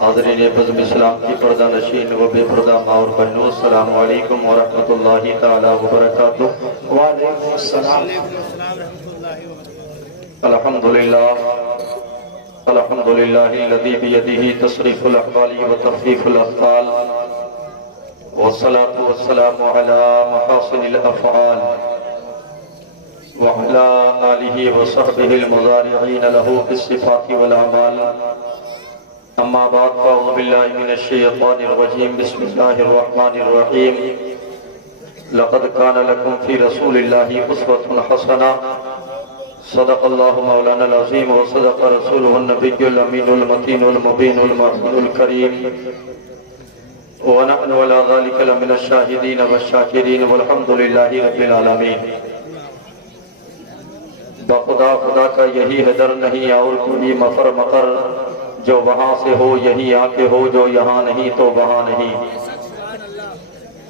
حاضرین بزم اسلام کی پردہ نشین و بے پردہ ماں اور بہنوں، السلام علیکم ورحمۃ اللہ تعالی وبرکاتہ۔ وعلیکم السلام۔ الحمدللہ الذی بیدہ تصریف الاحوال و تخفیف الافعال، والصلاة والسلام علی محاسن الافعال وعلی آلہ وصحبہ المضارعین لہ بالصفات والاعمال۔ اما بعد فاعوذ باللہ من الشیطان الرجیم، بسم اللہ الرحمن الرحیم۔ لقد کان لکم فی رسول اللہ اسوۃ حسنہ، صدق اللہ مولانا العظیم وصدق رسولہ النبی الامین المتین المبین المحسن الکریم، ونحن علی ذلک لمن الشاہدین والشاکرین والحمد للہ رب العالمین۔ بخدا خدا کا یہی ہے در نہیں اور کوئی مفر مقر، جو وہاں سے ہو یہی آ کے ہو، جو یہاں نہیں تو وہاں نہیں۔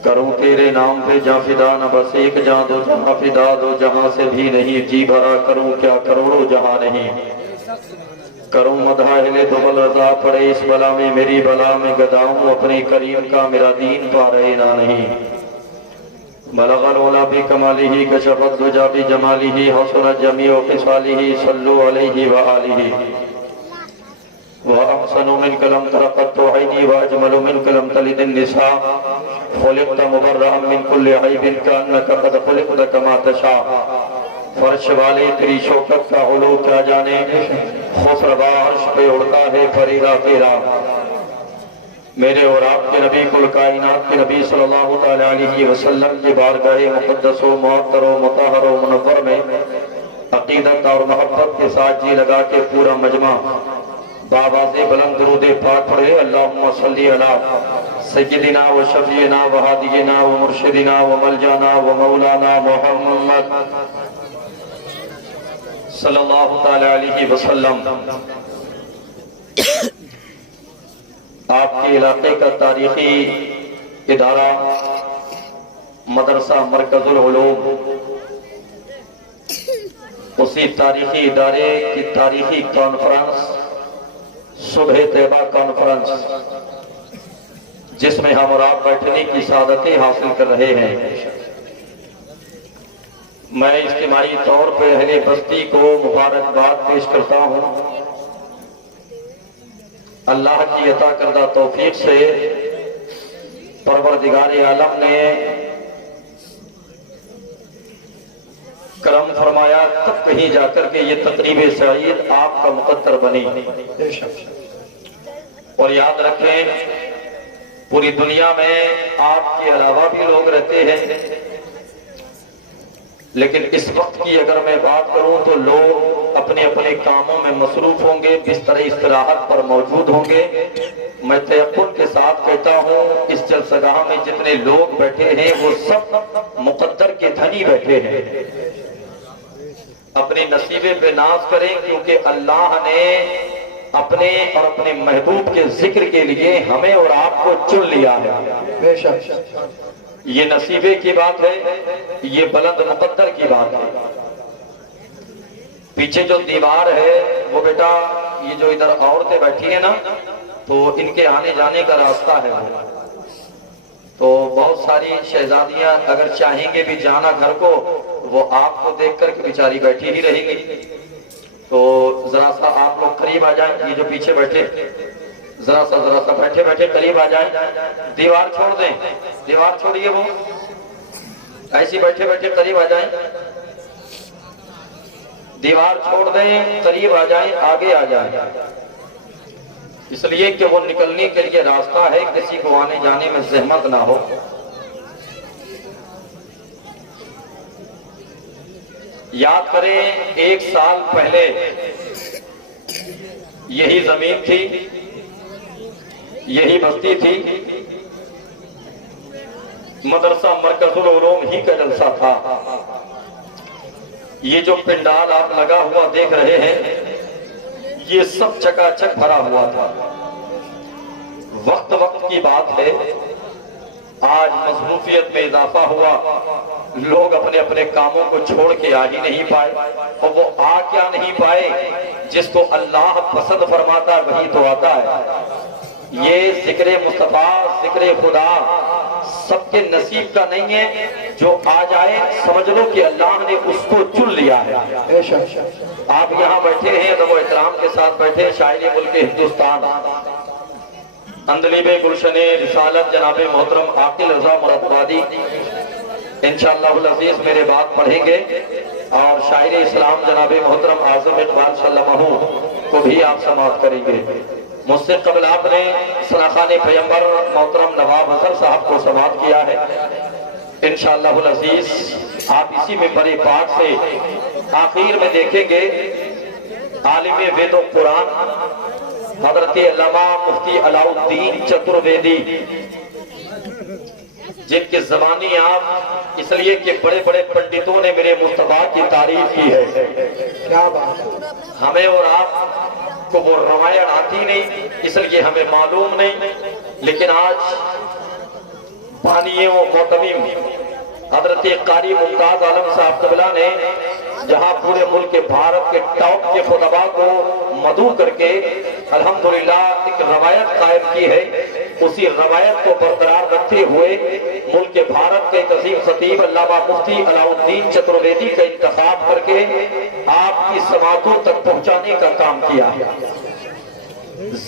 کروں تیرے نام پہ جاں فدا، نہ بس ایک جاں دو جہاں فدا، دو جہاں سے بھی نہیں جی بھرا، کروں کیا کروڑوں جہاں نہیں۔ کروں مدح اہل دبل رضا، پڑے اس بلا میں میری بلا میں گداؤں اپنے کریم کا، میرا دین پارے نہ نہیں۔ بلغ العلا بکمالہ، کشف الدجا بجمالہ، حسنت جمیع خصالہ، صلو علیہ وآلہ۔ وَأَحْسَنُ مِنْكَ لَمْ تَرَ قَطُّ عَيْنِي، وَأَجْمَلُ مِنْكَ لَمْ تَلِدِ النِّسَاءُ، خُلِقْتَ مُبَرَّأً مِنْ كُلِّ عَيْبٍ كَأَنَّكَ قَدْ خُلِقْتَ كَمَا تَشَاءُ۔ فرش والے تیری شوکت کا علو کیا جانے، خسروا عرش پہ اڑتا ہے فریدا تیرا۔ میرے اور آپ کے نبی کل کائنات کے نبی صلی اللہ تعالی علیہ وسلم کی بارگاہ مقدس و معطر و مطہر و منور میں عقیدت اور محبت کے ساتھ جی لگا کے پورا مجمع بآواز بلند درود پاک پڑھے۔ اللہم صلی علی سیدنا و شفیعنا و ہادینا و مرشدنا و ملجانا و مولانا محمد صلی اللہ تعالی علیہ وسلم۔ آپ کے علاقے کا تاریخی ادارہ مدرسہ مرکز العلوم، اسی تاریخی ادارے کی تاریخی کانفرنس صبح طیبہ کانفرنس، جس میں ہم اور آپ بیٹھنے کی سعادتیں حاصل کر رہے ہیں۔ میں اجتماعی طور پہ اہل بستی کو مبارکباد پیش کرتا ہوں۔ اللہ کی عطا کردہ توفیق سے پروردگار عالم نے کرم فرمایا، تب کہیں جا کر کے یہ تقریب سعید آپ کا مقدر بنی۔ اور یاد رکھیں، پوری دنیا میں آپ کے علاوہ بھی لوگ رہتے ہیں، لیکن اس وقت کی اگر میں بات کروں تو لوگ اپنے اپنے کاموں میں مصروف ہوں گے، بستر استراحت پر موجود ہوں گے۔ میں تیقن کے ساتھ کہتا ہوں، اس جلسگاہ میں جتنے لوگ بیٹھے ہیں وہ سب مقدر کے دھنی بیٹھے ہیں۔ اپنے نصیبے پہ ناز کریں، کیونکہ اللہ نے اپنے اور اپنے محبوب کے ذکر کے لیے ہمیں اور آپ کو چن لیا ہے۔ بے شک یہ نصیبے کی بات ہے، یہ بلند مقدر کی بات ہے۔ پیچھے جو دیوار ہے وہ بیٹا، یہ جو ادھر عورتیں بیٹھی ہیں نا، تو ان کے آنے جانے کا راستہ ہے وہ۔ تو بہت ساری شہزادیاں اگر چاہیں گے بھی جانا گھر کو، وہ آپ کو دیکھ کر کے بیچاری بیٹھی ہی رہیں گی۔ تو ذرا سا آپ لوگ قریب آ جائیں، یہ جو پیچھے بیٹھے ذرا سا بیٹھے بیٹھے قریب آ جائیں، دیوار چھوڑ دیں، دیوار چھوڑیے، وہ ایسی بیٹھے بیٹھے قریب آ جائیں، دیوار چھوڑ دیں، قریب آ جائیں، آگے آ جائیں، اس لیے کہ وہ نکلنے کے لیے راستہ ہے، کسی کو آنے جانے میں زحمت نہ ہو۔ یاد کریں، 1 سال پہلے یہی زمین تھی، یہی بستی تھی، مدرسہ مرکز العلوم ہی کا جلسہ تھا۔ یہ جو پنڈال آپ لگا ہوا دیکھ رہے ہیں، یہ سب چکا چک بھرا ہوا تھا۔ وقت کی بات ہے، آج مصروفیت میں اضافہ ہوا، لوگ اپنے اپنے کاموں کو چھوڑ کے آ ہی نہیں پائے، اور وہ آ کیا نہیں پائے، جس کو اللہ پسند فرماتا وہی تو آتا ہے۔ یہ ذکر مصطفیٰ ذکر خدا سب کے نصیب کا نہیں ہے، جو آ جائے سمجھ لو کہ اللہ نے اس کو چن لیا ہے۔ بے شک آپ یہاں بیٹھے ہیں ادب و احترام کے ساتھ بیٹھے ہیں، شاعر ملک ہندوستان اندلیب گلشن رسالت جناب محترم عاقل رضا مرادآبادی انشاءاللہ العزیز میرے بات پڑھیں گے، اور شاعر اسلام جناب محترم اعظم اقبال صلی اللہ علیہ وسلم کو بھی آپ سماعت کریں گے۔ مجھ سے قبل آپ نے سراخان پیغمبر محترم نواب حسن صاحب کو سماعت کیا ہے۔ انشاءاللہ العزیز آپ اسی منبر پاک سے آخر میں دیکھیں گے عالم وید و قرآن حضرت علامہ مفتی علاء الدین چترویدی، جن کے زمانی آپ اس لیے کہ بڑے بڑے پنڈتوں نے میرے مصطفیٰ کی تعریف کی ہے۔ کیا بات ہے، ہمیں اور آپ کو وہ روایت آتی نہیں، اس لیے ہمیں معلوم نہیں، لیکن آج بانیوں محتمیم حضرت قاری ممتاز عالم صاحب قبلہ نے جہاں پورے ملک بھارت کے ٹاپ کے خطباء کو مدعو کر کے الحمدللہ ایک روایت قائم کی ہے، اسی روایت کو برقرار رکھتے ہوئے ملک بھارت کے ایک عظیم خطیب علامہ مفتی علاء الدین چترویدی کا انتخاب کر کے آپ کی سماعتوں تک پہنچانے کا کام کیا ہے۔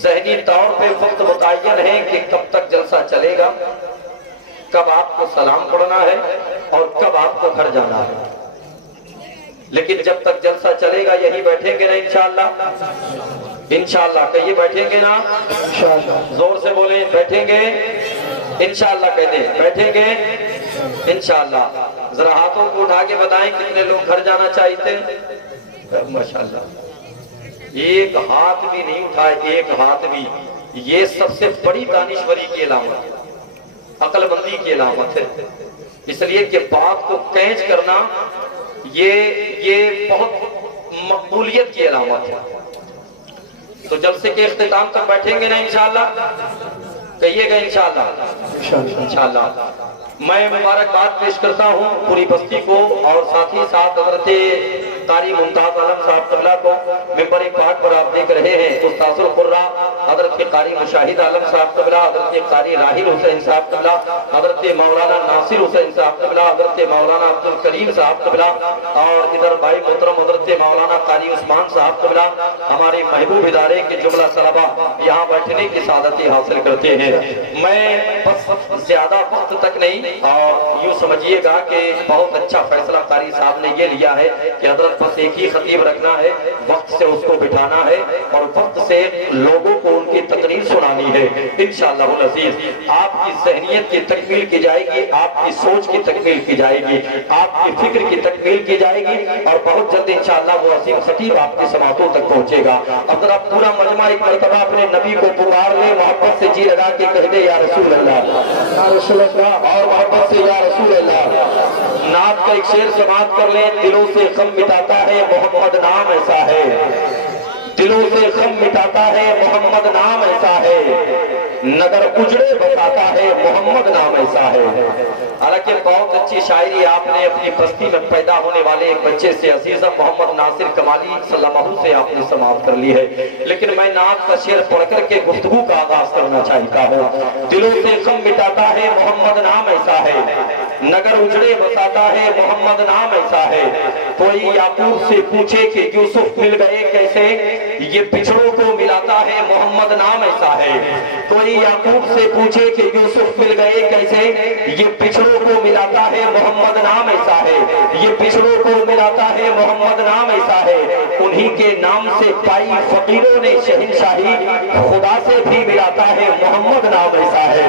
ذہنی طور پہ وقت متعین ہے کہ کب تک جلسہ چلے گا، کب آپ کو سلام پڑھنا ہے اور کب آپ کو گھر جانا ہے، لیکن جب تک جلسہ چلے گا یہی بیٹھیں گے نا انشاءاللہ، انشاءاللہ کہیے بیٹھیں گے نا، انشاءاللہ زور سے بولیں بیٹھیں گے، انشاءاللہ کہتے ہیں بیٹھیں گے انشاءاللہ۔ ذرا ہاتھوں کو اٹھا کے بتائیں کتنے لوگ گھر جانا چاہتے ہیں؟ ماشاءاللہ ایک ہاتھ بھی نہیں اٹھائے، ایک ہاتھ بھی، یہ سب سے بڑی دانشوری کی علامت ہے، عقل مندی کی علامت ہے، اس لیے کہ بات کو کینچ کرنا یہ بہت مقبولیت کی علامت ہے۔ تو جلسے کے اختتام تک بیٹھیں گے نا انشاءاللہ، کہیے گا انشاءاللہ، انشاءاللہ۔ میں مبارکباد پیش کرتا ہوں پوری بستی کو اور ساتھ ہی ساتھ حضرت قاری ممتاز عالم صاحب قبلہ کو منبر پاک پر آپ دیکھ رہے ہیں، استاذ القرہ حضرت قاری مشاہد عالم صاحب قبلہ، حضرت قاری راحل حسین صاحب قبلہ، حضرت مولانا ناصر حسین صاحب قبلہ، حضرت مولانا عبد الکریم صاحب قبلہ، اور ادھر بھائی محترم حضرت مولانا قاری عثمان صاحب قبلہ، ہمارے محبوب ادارے کے جملہ طلبہ یہاں بیٹھنے کی سعادت حاصل کرتے ہیں۔ میں بس زیادہ وقت تک نہیں، اور یوں سمجھیے گا کہ بہت اچھا فیصلہ قاری صاحب نے یہ لیا ہے کہ حضرت بس ایک ہی خطیب رکھنا ہے، وقت سے اس کو بٹھانا ہے اور وقت سے لوگوں کو ان کی تقریر سنانی ہے۔ انشاءاللہ العزیز آپ کی ذہنیت کی تکمیل کی جائے گی، آپ کی سوچ کی تکمیل کی جائے گی، آپ کی فکر کی تکمیل کی جائے گی، اور بہت جلد انشاءاللہ وہ عظیم خطیب آپ کی سماعتوں تک پہنچے گا۔ اب ذرا پورا مجمع ایک مرتبہ اپنے نبی کو پکار لے، محبت سے جی لگا کے کہہ دے یا رسول اللہ، یا رسول اللہ، اور محبت سے یا رسول اللہ۔ نعت کا ایک شعر سماعت کر لیں، دلوں سے غم مٹاتا ہے محمد نام ایسا ہے، دلوں سے غم مٹاتا ہے محمد نام ایسا ہے، نگر اجڑے بتاتا ہے محمد نام ایسا ہے۔ حالانکہ بہت اچھی شاعری آپ نے اپنی بستی میں پیدا ہونے والے ایک بچے سے عزیزہ محمد ناصر کمالی صلی اللہ علیہ وسلم سے آپ نے سماعت کر لی ہے، لیکن میں نعت کا شعر پڑھ کر کے گفتگو کا آغاز کرنا چاہتا ہوں۔ دلوں سے غم مٹاتا ہے محمد نام ایسا ہے، نگر اجڑے بتاتا ہے محمد نام ایسا ہے، کوئی یعقوب سے پوچھے کہ یوسف مل گئے کیسے، یہ بچھڑوں کو ملاتا ہے محمد نام ایسا ہے، کوئی یعقوب سے پوچھے کہ یوسف مل گئے کیسے، یہ بچھڑوں کو ملاتا ہے محمد نام ایسا ہے، یہ بچھڑوں کو ملاتا ہے محمد نام ایسا ہے، انہی کے نام سے پائی فقیروں نے شہنشاہی، خدا سے بھی ملاتا ہے محمد نام ایسا ہے،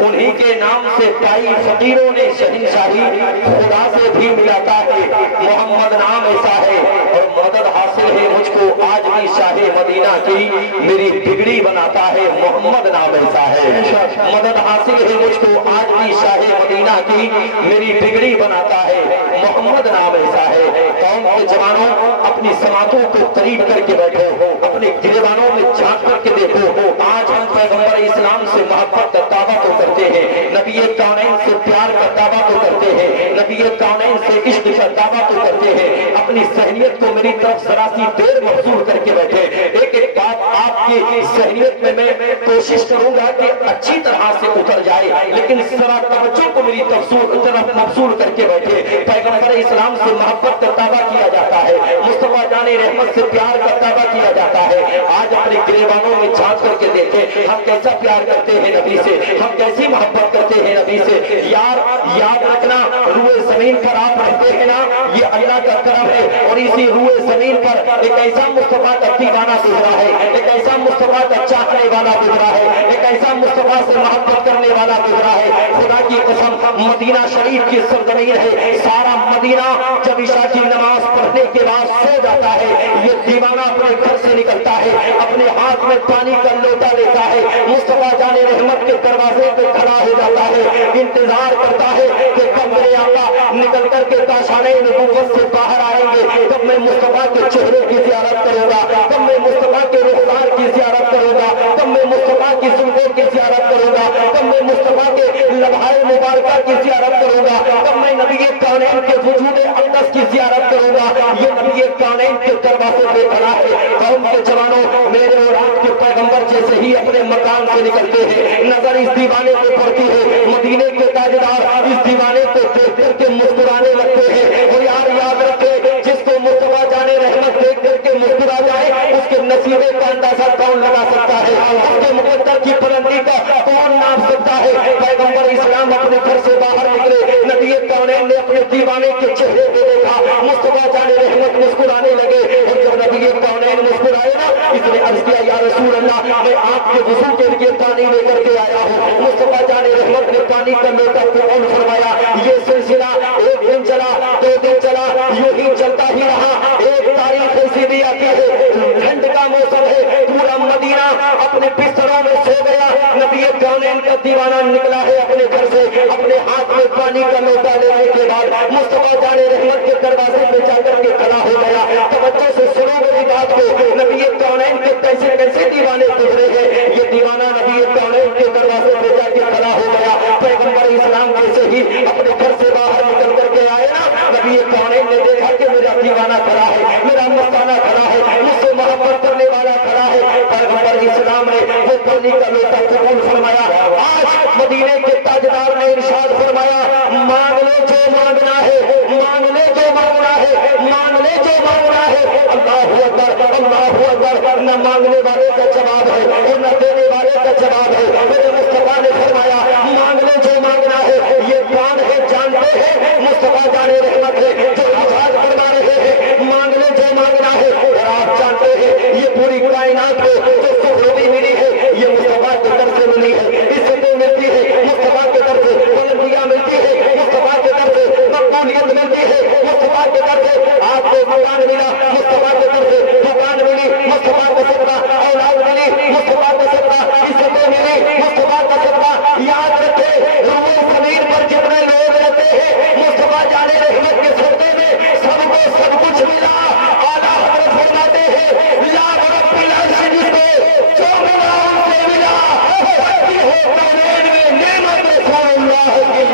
انہی کے نام سے پائی فقیروں نے شہنشاہی، خدا سے بھی ملاتا ہے محمد نام ایسا ہے، اور مدد حاصل ہے مجھ کو آج بھی شاہ مدینہ کی، میری بگڑی بناتا ہے محمد نام ایسا ہے، مدد حاصل ہے مجھ کو آج بھی شاہ مدینہ کی، میری بگڑی بناتا ہے محمد نام ایسا ہے۔ قوم کے جوانوں اپنی سماعتوں کو قریب کر کے بیٹھو، اپنے گریبانوں میں جھانک کر کے دیکھو، آج ہم پیغمبر اسلام سے محبت کا دعویٰ تو کرتے ہیں، نبی کونین سے پیار کا دعویٰ تو کرتے ہیں، نبی کونین سے عشق کا دعویٰ تو کرتے ہیں، اپنی ذہنیت کو میری طرف ذرا سی دیر مبذول کر کے بیٹھے، ایک ایک بات آپ کی کی ذہنیت میں میں کوشش کروں گا کہ اچھی طرح سے اتر جائے، لیکن اس طرح توجہ کو میری طرف مبذول کر کے بیٹھے۔ پیغمبر اسلام سے محبت کا دعویٰ کیا جاتا ہے، مصطفیٰ جان رحمت سے پیار کا دعویٰ کیا جاتا ہے۔ آج اپنے گریبانوں میں جھانک کر کے دیکھیں ہم کیسا پیار کرتے ہیں نبی سے، ہم کیسی محبت کرتے ہیں نبی سے۔ یار یاد رکھنا، روئے زمین پر آپ رہتے ہیں نا، یہ اللہ کا کرم ہے، اور اسی روئے زمین پر ایک ایسا مصطفیٰ کا دیوانہ گزرا ہے، ایک ایسا مصطفیٰ کا چاہنے والا گزرا ہے، ایک ایسا مصطفیٰ سے محبت کرنے والا گزرا ہے۔ خدا کی قسم مدینہ شریف کی سرزمین ہے، سارا مدینہ جب عشاء کی نماز پڑھنے کے بعد سو جاتا ہے، یہ دیوانہ اپنے گھر سے نکلتا ہے، اپنے ہاتھ میں پانی کا لوٹا لیتا ہے، مصطفیٰ جان رحمت کے دروازے پہ کھڑا ہو جاتا ہے، انتظار کرتا ہے کہ کب میرے آقا نکل کر کے تاشانے نبوت سے باہر آئیں گے، کب میں مصطفیٰ کے چہرے کی زیارت کروں گا، کب میں مصطفیٰ کے رخسار کی زیارت کروں گا، کب میں مصطفیٰ کی سنگوں کی زیارت کروں گا، کب میں مصطفیٰ کے لمحۂ مبارکہ کی زیارت کروں گا، کب میں نبی کونین کے وجود اقدس کی زیارت کروں گا۔ یہ نبی کونین کے دروازے پہ کھڑا ہے۔ قوم کے جوانوں، میرے اور آپ کے پیغمبر جیسے ہی اپنے مکان سے نکلتے ہیں، نظر اس دیوانے پہ پڑتی ہے، مدینے کے تاجدار اس دیوانے کو دیکھ کر کے مسکرانے لگتے ہیں۔ اور یاد رکھے، جس کو مصطفیٰ جان رحمت دیکھ کر کے مسکرا جائے، اس کے نصیبے کا اندازہ کون لگا سکتا ہے، اس کے مقدر کی بلندی کا کون ناپ سکتا ہے۔ پیغمبر اسلام اپنے گھر سے باہر نکلے، نبی کونین نے اپنے دیوانے کے چہرے پہ دیکھا، مصطفیٰ جان رحمت مسکرانے لگے، اور جب نبی کونین مسکرائے نا، اس نے عرض کیا یا رسول اللہ، میں آپ کے وضو کے لیے پانی لے کر کے آیا ہوں۔ مصطفیٰ جان رحمت نے پانی کا لوٹا قبول فرمایا۔ یہ سلسلہ ایک دن چلا، دو دن چلا، یوں ہی چلتا ہی رہا۔ ایک تاریخ ایسی بھی آتی ہے، ٹھنڈ کا موسم ہے، پورا مدینہ اپنے بستروں میں سو گیا، نبی کونین کا دیوانہ نکلا ہے اپنے گھر سے، اپنے ہاتھ میں پانی کا لوٹا لینے کے بعد مصطفیٰ جان رحمت کے دروازے پہ جا کر کے کھڑا ہو گیا۔ توجہ سے سنو میری بات کو، نبی کونین کے کیسے کیسے دیوانے گزرے ہیں۔ یہ دیوانہ نبی کونین کے دروازے پہ جا کے کھڑا ہو گیا۔ پیغمبر اسلام جیسے ہی اپنے گھر سے باہر نکل کر کے آئے نا، نبی کونین نے دیکھا کہ میرا دیوانہ کھڑا ہے، میرا مستانہ کھڑا ہے، مجھ سے محبت کرنے والا کھڑا ہے۔ پیغمبر اسلام نے وہ پانی کا لوٹا قبول فرمایا۔ آج مدینے کے تاجدار نے ارشاد فرمایا، مانگ لے جو مانگنا ہے، مانگ لے جو مانگنا ہے، مانگ لے جو مانگنا ہے۔ اللہ اکبر، اللہ اکبر۔ نہ مانگنے والے کا جواب ہے اور نہ دینے والے کا جواب ہے۔ میرے مصطفیٰ نے فرمایا، مانگ لے جو مانگنا ہے۔ یہ کون ہے جانتے ہیں؟ مصطفیٰ جان رحمت ہے جو ارشاد فرما رہے ہیں، مانگ لے جو مانگنا ہے۔ اور آپ جانتے ہیں یہ پوری کائنات کو جو خوبی ملی ہے، یہ مصطفیٰ کی طرف سے ملی ہے، عزتیں ملتی ہے مصطفیٰ کی طرف سے، بلندیاں ملتی ہے مصطفیٰ کی طرف سے، مقبولیت ملتی ہے مصطفیٰ کی طرف سے۔ آپ کو مکان ملا مصطفیٰ کی طرف سے، دکان ملی مصطفیٰ کا صدقہ، اولاد ملی مصطفیٰ کا صدقہ، عزتیں ملی مصطفیٰ کا صدقہ۔ یاد رکھے، روئے زمین پر جتنے لوگ رہتے ہیں، مصطفیٰ جان رحمت کے صدقے میں سب کو سب کچھ ملا۔ اعلیٰ حضرت فرماتے ہیں، لا رب العرش جس کو جو ملا ان سے ملا، بڑھتی ہے کونین میں نعمت رسول اللہ کی۔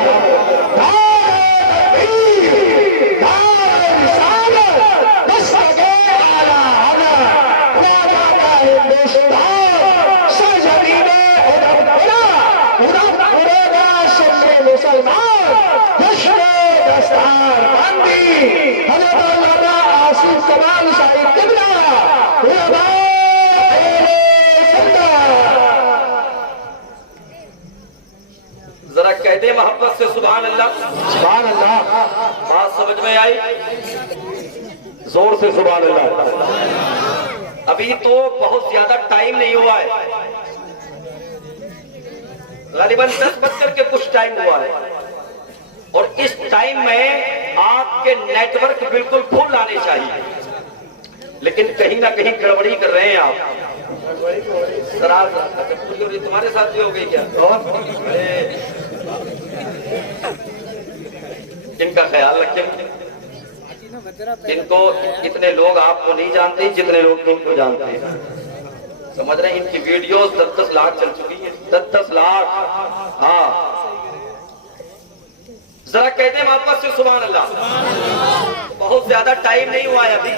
ذرا کہتے محبت سے سبحان اللہ، سبحان اللہ، بات سمجھ میں آئی؟ زور سے سبحان اللہ۔ ابھی تو بہت زیادہ ٹائم نہیں ہوا ہے، غالباً 10 بج کر کے کچھ ٹائم ہوا ہے، اور اس ٹائم میں آپ کے نیٹ ورک بالکل فل آنے چاہیے، لیکن کہیں نہ کہیں گڑبڑی کر رہے ہیں آپ۔ تمہارے ساتھ بھی ہو گئی کیا؟ ان کا خیال رکھیں، ان کو اتنے لوگ آپ کو نہیں جانتے جتنے لوگ ان کو جانتے ہیں، سمجھ رہے ہیں؟ ان کی ویڈیوز 10 لاکھ چل چکی ہیں، 10 لاکھ۔ ہاں ذرا کہتے ہیں واپس سے سبحان اللہ۔ بہت زیادہ ٹائم نہیں ہوا ہے ابھی،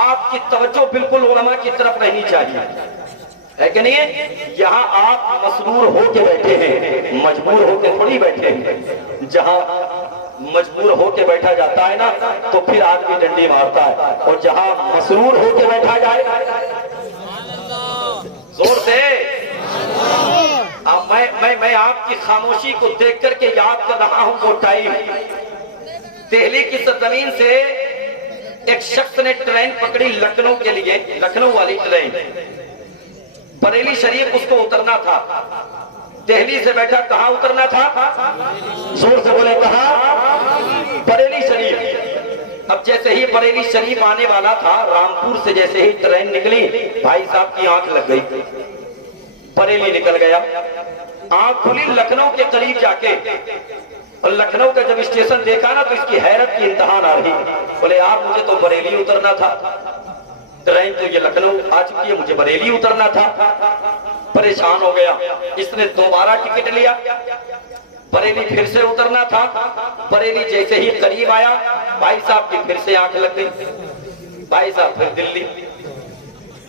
آپ کی توجہ بالکل علماء کی طرف رہنی چاہیے۔ ہے کہ نہیں ہے؟ یہاں آپ مسرور ہو کے بیٹھے ہیں، مجبور ہو کے تھوڑی بیٹھے ہیں۔ جہاں مجبور ہو کے بیٹھا جاتا ہے نا تو پھر آدمی ڈنڈی مارتا ہے، اور جہاں مسرور ہو کے بیٹھا جائے زور سے اب میں آپ کی خاموشی کو دیکھ کر کے یاد کر رہا ہوں وہ ٹائم۔ دہلی کی سرزمین سے ایک شخص نے ٹرین پکڑی لکھنؤ کے لیے، لکھنؤ والی ٹرین، بریلی شریف اس کو اترنا تھا۔ دہلی سے بیٹھا کہاں اترنا تھا؟ زور سے بولے کہاں؟ بریلی شریف۔ اب جیسے ہی بریلی شریف آنے والا تھا، رامپور سے جیسے ہی ٹرین نکلی، بھائی صاحب کی آنکھ لگ گئی، بریلی نکل گیا۔ آنکھ کھلی لکھنؤ کے قریب جا کے، اور لکھنؤ کا جب اسٹیشن دیکھا نا تو اس کی حیرت کی انتہا نہ رہی۔ بولے یار مجھے تو بریلی اترنا تھا، ٹرین تو یہ لکھنؤ آ چکی ہے، مجھے بریلی اترنا تھا۔ پریشان ہو گیا، اس نے دوبارہ ٹکٹ لیا، بریلی پھر سے اترنا تھا۔ بریلی جیسے ہی قریب آیا، بھائی صاحب کی پھر سے آنکھ لگ گئی، بھائی صاحب پھر دلی،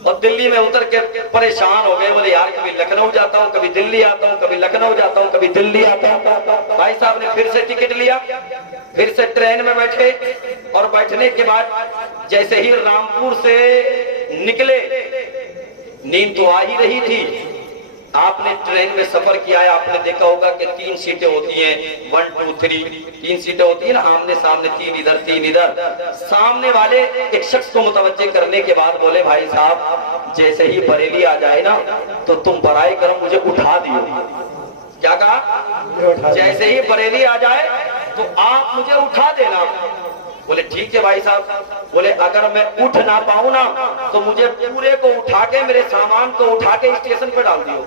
اور دلی میں اتر کے پریشان ہو گئے۔ بولے یار کبھی لکھنؤ جاتا ہوں، کبھی دلی آتا ہوں، کبھی لکھنؤ جاتا ہوں، کبھی دلی آتا ہوں۔ بھائی صاحب نے پھر سے ٹکٹ لیا، پھر سے ٹرین میں بیٹھے، اور بیٹھنے کے بعد جیسے ہی رامپور سے نکلے، نیند تو آ ہی رہی تھی۔ آپ نے ٹرین میں سفر کیا ہے، آپ نے دیکھا ہوگا کہ 3 سیٹیں ہوتی ہیں، 1 2 3 3 سیٹیں ہوتی ہیں نا، آمنے سامنے، 3 ادھر 3 ادھر۔ سامنے والے ایک شخص کو متوجہ کرنے کے بعد بولے بھائی صاحب جیسے ہی بریلی آ جائے نا تو تم برائے کرم مجھے اٹھا دیو۔ کیا کہا؟ جیسے ہی بریلی آ جائے تو آپ مجھے اٹھا دینا۔ بولے ٹھیک ہے بھائی صاحب۔ بولے اگر میں اٹھ نہ پاؤں نا تو مجھے پورے کو اٹھا کے، میرے سامان کو اٹھا کے اسٹیشن پہ ڈال دیو۔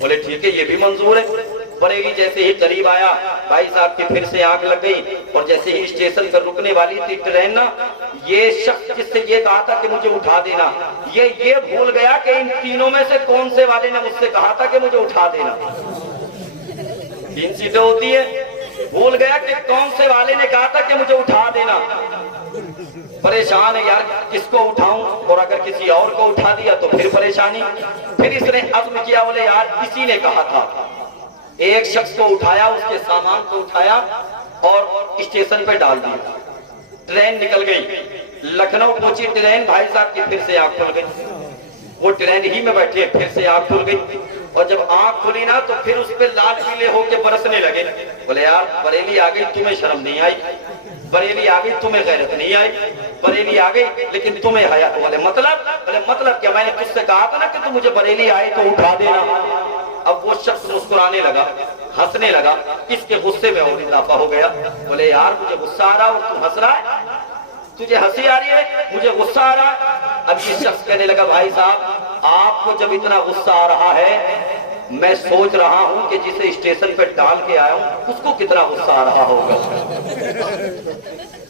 بولے ٹھیک ہے یہ بھی منظور ہے۔ بریلی جیسے ہی قریب آیا، بھائی صاحب کی پھر سے آنکھ لگ گئی، اور جیسے ہی اسٹیشن پر رکنے والی تھی ٹرین نا، یہ شخص جس سے یہ کہا تھا کہ مجھے اٹھا دینا، یہ بھول گیا کہ ان تینوں میں سے کون سے والے نے مجھ سے کہا تھا کہ مجھے اٹھا دینا۔ 3 سیٹیں ہوتی ہیں، بھول گیا کہ کون سے والے نے کہا تھا کہ مجھے اٹھا دینا۔ پریشان ہے یار کس کو اٹھاؤں، اور اگر کسی اور کو اٹھا دیا تو پھر پریشانی۔ پھر اس نے عزم کیا، بولے یار کسی نے کہا تھا۔ ایک شخص کو اٹھایا، اس کے سامان کو اٹھایا اور اسٹیشن پہ ڈال دیا۔ ٹرین نکل گئی، لکھنؤ پہنچی ٹرین، بھائی صاحب کی پھر سے آنکھ کھل گئی، وہ ٹرین ہی میں بیٹھے، پھر سے آنکھ کھل گئی، اور جب آنکھ کھلی نا تو پھر اس پہ لال پیلے ہو کے برسنے لگے۔ بولے یار بریلی آ گئی، تمہیں شرم نہیں آئی؟ بریلی آ گئی، تمہیں غیرت نہیں آئی؟ بریلی آ گئی لیکن تمہیں حیا؟ بولے مطلب کیا؟ میں نے تجھ سے کہا تھا نا کہ تم مجھے بریلی آئے تو اٹھا دینا۔ اب وہ شخص مسکرانے لگا، ہنسنے لگا، اس کے غصے میں اور اضافہ ہو گیا۔ بولے یار مجھے غصہ آ رہا اور تو ہنس رہا ہے، تجھے ہنسی آ رہی ہے، مجھے غصہ آ رہا ہے۔ اب یہ شخص کہنے لگا بھائی صاحب آپ کو جب اتنا غصہ آ رہا ہے، میں سوچ رہا ہوں کہ جسے اسٹیشن پہ ڈال کے آیا ہوں اس کو کتنا غصہ آ رہا ہوگا۔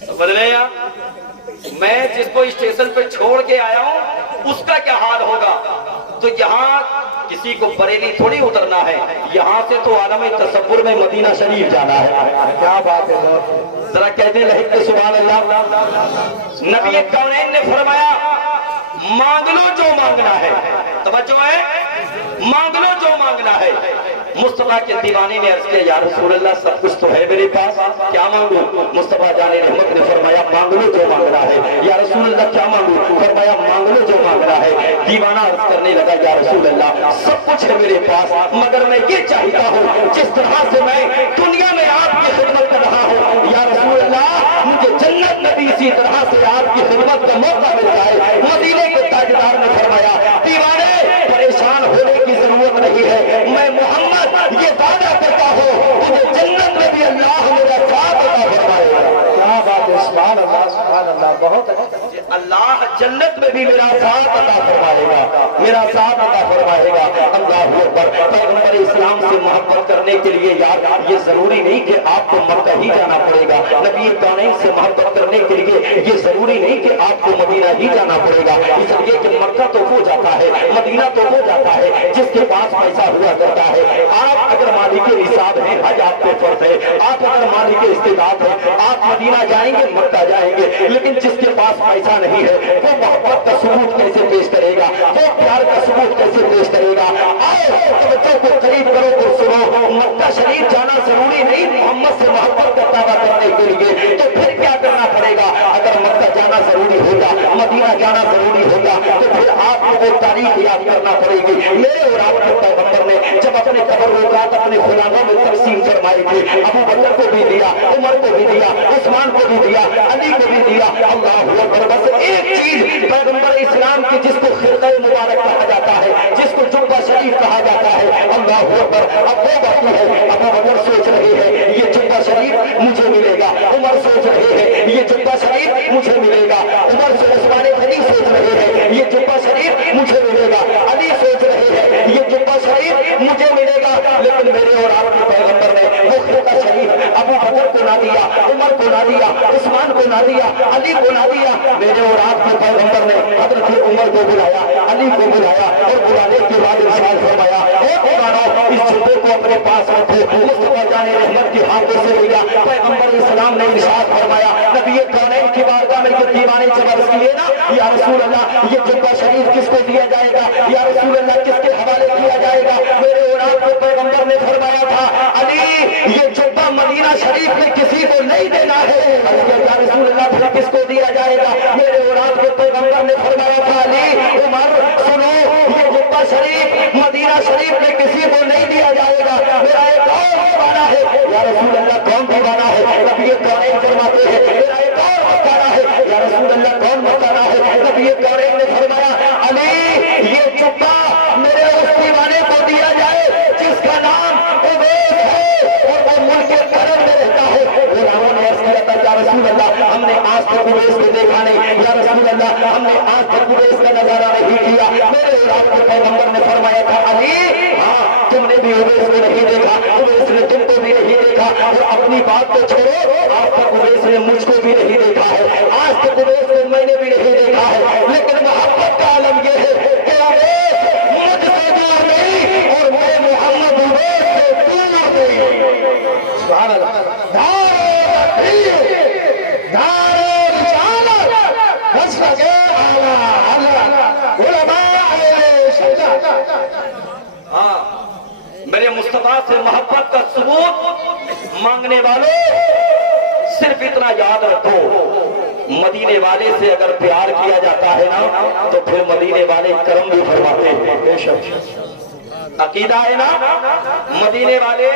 سمجھ رہے ہیں آپ؟ میں جس کو اسٹیشن پہ چھوڑ کے آیا ہوں اس کا کیا حال ہوگا؟ تو یہاں کسی کو بریلی تھوڑی اترنا ہے، یہاں سے تو عالم تصور میں مدینہ شریف جانا ہے۔ کیا بات ہے؟ ذرا کہتے لہک کے سبحان اللہ۔ نبی کونین نے فرمایا مانگ لو جو مانگنا ہے، توجہ ہے، مانگ لو جو مانگنا ہے۔ مصطفیٰ کے دیوانے نے عرض کیا یا رسول اللہ سب کچھ تو ہے میرے پاس، کیا مانگوں؟ مصطفیٰ جان رحمت نے فرمایا مانگ لو جو مانگنا ہے۔ یا رسول اللہ کیا مانگوں؟ فرمایا مانگ لو جو مانگنا ہے۔ دیوانہ عرض کرنے لگا یا رسول اللہ سب کچھ ہے میرے پاس، مگر میں یہ چاہتا ہوں جس طرح سے میں دنیا میں آپ کی خدمت کر رہا ہوں، یا رسول اللہ مجھے جنت میں بھی اسی طرح سے آپ کی خدمت کا موقع مل جائے۔ مدینے کے تاجدار نے فرمایا دیوانے پریشان ہونے کی ضرورت نہیں ہے، میں محمد یہ وعدہ کرتا ہوں مجھے جنت میں بھی اللہ میرا ساتھ عطا فرمائے گا۔ کیا بات ہے؟ سبحان اللہ سبحان اللہ، بہت اچھا۔ اللہ جنت میں بھی میرا ساتھ عطا فرمائے گا، میرا ساتھ عطا فرمائے گا۔ اللہ اکبر۔ پیغمبر اسلام سے محبت کرنے کے لیے یار یہ ضروری نہیں کہ آپ کو مکہ ہی جانا پڑے گا، نبی کونین سے محبت کرنے کے لیے یہ ضروری نہیں کہ آپ کو مدینہ ہی جانا پڑے گا، اس لیے کہ مکہ تو ہو جاتا ہے، مدینہ مدینہ تو وہ جاتا ہے جس کے پاس پیسہ ہوا کرتا ہے. آپ اگر مالک نصاب ہیں, حج آپ پہ فرض ہے, آپ اگر مالک استطاعت ہیں, آپ مدینہ جائیں گے, مکہ جائیں گے, لیکن جس کے پاس پیسہ نہیں ہے وہ محبت کا ثبوت کیسے پیش کرے گا, وہ پیار کا ثبوت کیسے پیش کرے گا؟ آؤ بچوں کو قریب کرو اور سنو, مکہ شریف جانا ضروری نہیں محمد سے محبت کا دعویٰ کرنے کے لیے. تو پھر کیا کرنا پڑے گا؟ اگر مکہ جانا ضروری ہوگا, مدینہ جانا ضروری ہوگا, تو پھر آپ کو وہ تاریخ یاد کرنا پڑے گی. میرے اور آپ کے پیغمبر نے جب اپنے تبرکات اپنے غلاموں میں تقسیم فرمائے تھے, ابو بکر کو بھی دیا, عمر کو بھی دیا, عثمان کو بھی دیا, علی کو بھی دیا. اللہ اکبر. بس ایک چیز پیغمبر اسلام کی جس کو خرقہ مبارک کہا جاتا ہے, جس کو جبہ شریف کہا جاتا ہے, اللہ اکبر, اب وہ باقی ہے. ابو بکر سوچ رہے ہیں یہ جبہ شریف مجھے ملے گا, عمر سوچ رہے ہیں یہ جبہ شریف مجھے ملے گا, عمر سے عثمان غنی سوچ رہے ہیں یہ جبہ شریف مجھے ملے گا, علی سوچ رہے ہیں یہ جبہ شریف مجھے ملے گا. لیکن میرے اور آپ کے پیغمبر نے وہ خرقہ شریف ابو بکر کو نہ دیا, عمر کو نہ دیا, عثمان کو نہ دیا, علی کو نہ دیا. میرے اور آپ کے پیغمبر نے حضرت عمر کو بلایا, علی کو بلایا, اور بلانے کے بعد ارشاد فرمایا, اس جبے کو اپنے پاس رکھو. مصطفیٰ جان رحمت کی ہاتھوں سے لیا. پیغمبر اسلام نے ارشاد فرمایا, نبی کونین کی بارگاہ میں یہ دیوانے جب عرض کیے نا, یا رسول اللہ یہ جبہ شریف کس کو دیا جائے گا, یا رسول اللہ کس کے حوالے کیا جائے گا؟ میرے اور آپ کو پیغمبر نے فرمایا تھا, علی یہ جبہ مدینہ شریف میں کسی کو نہیں دینا ہے. یا رسول اللہ پھر کس کو دیا جائے گا؟ میرے اور آپ کے پیغمبر نے فرمایا تھا, علی عمر سنو, یہ جبہ شریف مدینہ شریف میں کسی کو نہیں دیا جائے گا. میرا ایک اور دیوانہ ہے. یا رسول اللہ کون دیوانہ ہے؟ نبی کونین فرماتے ہیں میرا ایک اور مکانہ ہے. یا رسول اللہ کون مکانہ ہے؟ نبی کونین نے فرمایا, علی یہ جبہ میرے اس دیوانے کو دیا جائے جس کا نام اویس ہے اور وہ ملک کرم میں رہتا ہے. غلاموں نے عرض کیا تھا, یا رسول اللہ ہم نے آج تک اویس کو دیکھا نہیں, یا رسول اللہ ہم نے آج تک اویس کا نظارہ نہیں کیا. میرے اور آپ کے پیغمبر نے فرمایا تھا, علی ہاں تم نے بھی اویس کو نہیں دیکھا, اویس نے تم کو بھی نہیں دیکھا, اور اپنی بات کو چھوڑو, آج تک اویس نے مجھ کو بھی نہیں دیکھا ہے, آج تک اویس کو میں نے بھی نہیں دیکھا ہے. لیکن محبت کا عالم یہ ہے کہ اویس مجھ سے دور نہیں اور میں محمد اویس سے دور نہیں. سبحان اللہ. میرے مصطفیٰ سے محبت کا ثبوت مانگنے والوں صرف اتنا یاد رکھو, مدینے والے سے اگر پیار کیا جاتا ہے نا تو پھر مدینے والے کرم بھی فرماتے ہیں. بے شک عقیدہ ہے نا, مدینے والے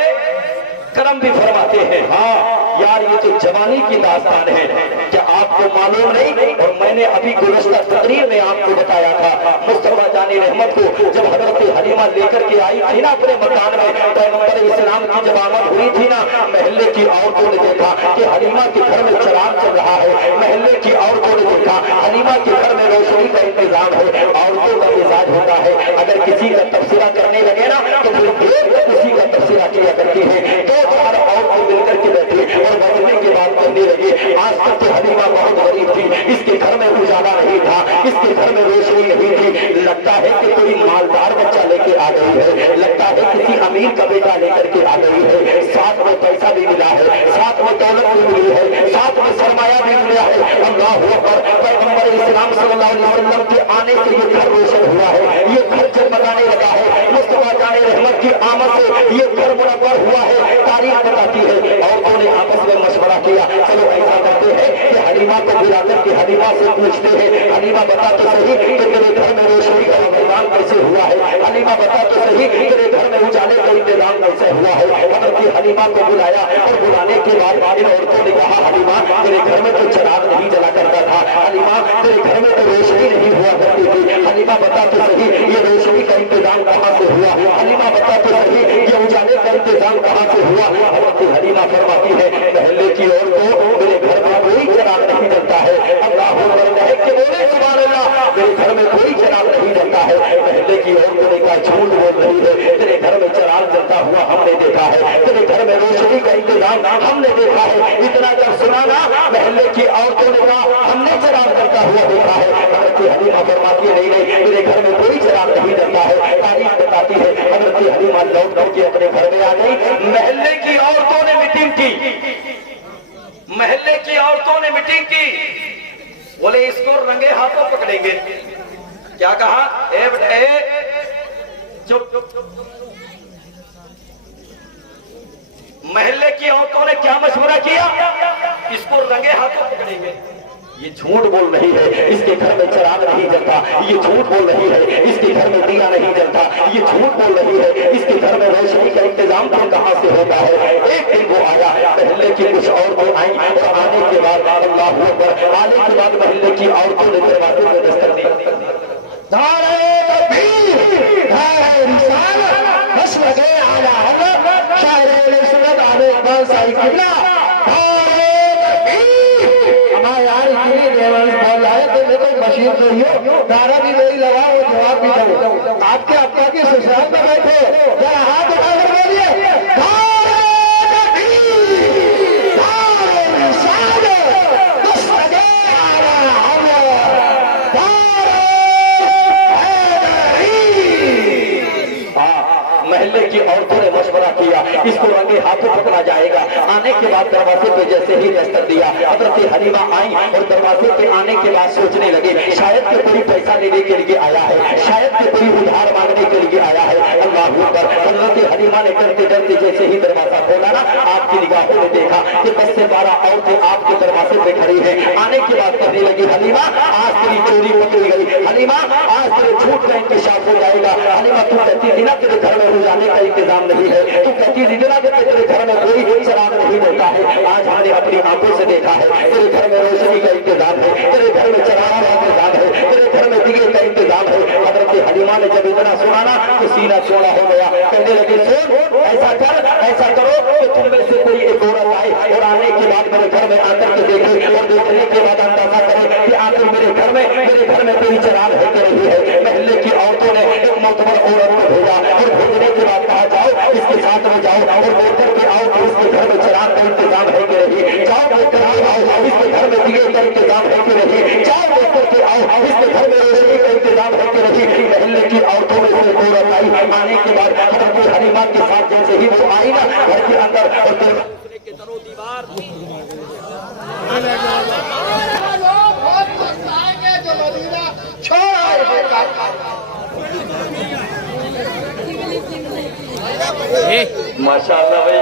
کرم بھی فرماتے ہیں. ہاں یار یہ تو جوانی کی داستان ہے, کیا آپ کو معلوم نہیں؟ اور میں نے ابھی گزشتہ تقریر میں آپ کو بتایا تھا, مصطفیٰ جان رحمت کو جب حضرت حلیمہ لے کر کے آئی تھی نا اپنے مکان میں, پیغمبر اسلام کی جب آمد ہوئی تھی نا, محلے کی عورتوں نے دیکھا کہ حلیمہ کے گھر میں چراغ چل رہا ہے. محلے کی عورتوں نے دیکھا حلیمہ کے گھر میں روشنی کا انتظام ہے. عورتوں کا مزاج ہوتا ہے اگر کسی کا تبصرہ کرنے لگے نا تو پھر کسی کا تبصرہ کیا کرتی ہے. دو چار عورتیں مل کر کے بیٹھے اور بچنے کی بات کرنے لگے. آج تک تو حلیمہ بہت غریب تھی, اس کے گھر میں اجالا نہیں تھا, اس کے گھر میں روشنی نہیں تھی. لگتا ہے کہ کوئی مالدار بچہ لے کے آ گئی ہے, لگتا ہے کسی امیر کا بیٹا لے کر کے آ گئی ہے. ساتھ میں پیسہ بھی ملا ہے, ساتھ میں دولت بھی ملی ہے, ساتھ میں سرمایہ بھی ملا ہے. اللہ اکبر. پیغمبر اسلام صلی اللہ علیہ وسلم کے آنے سے یہ گھر روشن ہوا ہے, یہ گھر جگمگانے لگا ہے. مصطفیٰ جان رحمت کی آمد سے یہ گھر منور ہوا ہے. تاریخ بتاتی ہے عورتوں نے آپس میں مشورہ کیا, چلو ایسا کرتے ہیں کہ حلیمہ کو بلا کر کے حلیمہ سے پوچھتے ہیں, حلیمہ بتا تو صحیح کہ تیرے گھر میں روشنی کا انتظام کیسے ہوا ہے, حلیمہ بتا تو صحیح کہ تیرے گھر میں اجالے کا انتظام کیسے ہوا ہے. حضرت حلیمہ کو بلایا اور بلانے کے بعد ان عورتوں نے کہا, حلیمہ تیرے گھر میں تو چراغ نہیں جلا کرتا تھا, حلیمہ تیرے گھر میں تو روشنی نہیں ہوا کرتی تھی, حلیمہ بتا تو صحیح یہ روشنی کا انتظام کہاں سے ہوا, حلیمہ بتا تو صحیح یہ اجالے کا انتظام کہاں سے ہوا. حضرت حلیمہ فرماتی ہے, محلے کی عورتوں میرے گھر میں کوئی چراغ نہیں جلتا ہے. اللہ اکبر ہے کہ بولے سبحان اللہ, میرے گھر میں کوئی چراغ نہیں جلتا ہے. محلے کی عورتوں نے کہا جھوٹ بول رہی ہے, تیرے گھر میں چراغ جلتا ہوا ہم نے دیکھا ہے, تیرے گھر میں روشنی کا انتظام ہم نے دیکھا ہے. اتنا جب سنا نا محلے کی عورتوں نے کہا ہم نے چراغ جلتا ہوا دیکھا ہے. حضرت حلیمہ فرماتی ہے نہیں نہیں میرے گھر میں کوئی چراغ نہیں جلتا پکڑیں گے. کیا کہا؟ اے چپ. محلے کی عورتوں نے کیا مشورہ کیا؟ اس کو رنگے ہاتھوں پکڑیں گے. یہ جھوٹ بول رہی ہے اس کے گھر میں چراغ نہیں جلتا. یہ جھوٹ بول رہی ہے اس کے گھر میں دیا نہیں جلتا. یہ جھوٹ بول رہی ہے اس کے گھر میں روشنی کا انتظام تو کہاں سے ہوتا ہے. ایک دن وہ آیا, محلے کی کچھ عورتیں آئیں اور آنے کے بعد اللہ اکبر, آنے کے بعد محلے کی عورتوں نے دروازے میں دستک دی. نعرہ تکبیر, نعرہ رسالت, بس لگے اعلیٰ حضرت شاعر سنت علی اقبال صاحب قبلہ. مشین سے نعرہ بھی نہیں لگا, وہ جواب بھی دو. آپ کے ابا کی سسرال میں بیٹھے ذرا ہاتھ اٹھا کر بولیے محلے کی عورتوں نے مشورہ کیا اس کو رنگے ہاتھوں پکڑا جائے گا. آنے کے بعد دروازے پہ جیسے ہی دستک دیا, حضرت حلیمہ آئیں اور دروازے پہ آنے کے بعد سوچنے لگے شاید کہ کوئی پیسہ لینے کے لیے آیا ہے, شاید کہ کوئی ادھار مانگنے کے لیے آیا ہے. اللہ اکبر. حضرت حلیمہ نے ڈرتے ڈرتے جیسے ہی دروازہ کھولا نا, آپ کی نگاہوں نے دیکھا کہ 10 سے 12 عورتیں آپ کے دروازے پہ کھڑی ہیں. آنے کے بعد کہنے لگی حلیمہ آج تیری چوری پکڑی گئی, حلیمہ آج تیرے جھوٹ کا انکشاف ہو جائے گا. حلیمہ تو کہتی تھی نا تیرے گھر میں روزانے کا انتظام نہیں ہے, تو کہتی تھی نا کہ تیرے گھر میں کوئی چراغ نہیں ہوتا ہے. آج ہم نے اپنی آنکھوں سے دیکھا ہے تیرے گھر میں روشنی کا انتظام ہے, تیرے گھر میں چراغ کا انتظام ہے, تیرے گھر میں دیے کا انتظام ہے. حضرت حلیمہ نے جب اتنا سنا نا تو سینہ چوڑا ہو گیا. کہنے لگے سن ایسا کر, ایسا کرو کہ تم میں سے کوئی ایک عورت آئے اور آنے کے بعد میرے گھر میں آ کر کے دیکھے اور دیکھنے کے بعد اندازہ کرے کہ آخر میرے گھر میں کوئی چراغ ہے کہ نہیں ہے. محلے کی عورتوں نے ایک معتبر عورت کو بھیجا اور بھیجنے کے بعد کہا جاؤ اس کے ساتھ میں جاؤ اور دیکھ کر کے آؤ کہ اس کے گھر میں چراغ کا انتظام ہے کہ نہیں. جاؤ دیکھ کر کے آؤ اس کے گھر میں دیے کا انتظام ہے کہ نہیں. جاؤ دیکھ کر کے آؤ اس کے گھر میں روشنی کا انتظام ہے کہ نہیں. محلے کی عورتوں میں سے عورت آئی. آنے کے بعد حضرت حلیمہ کے ساتھ جیسے ہی وہ آئی نا گھر کے اندر ماشاء اللہ بھائی.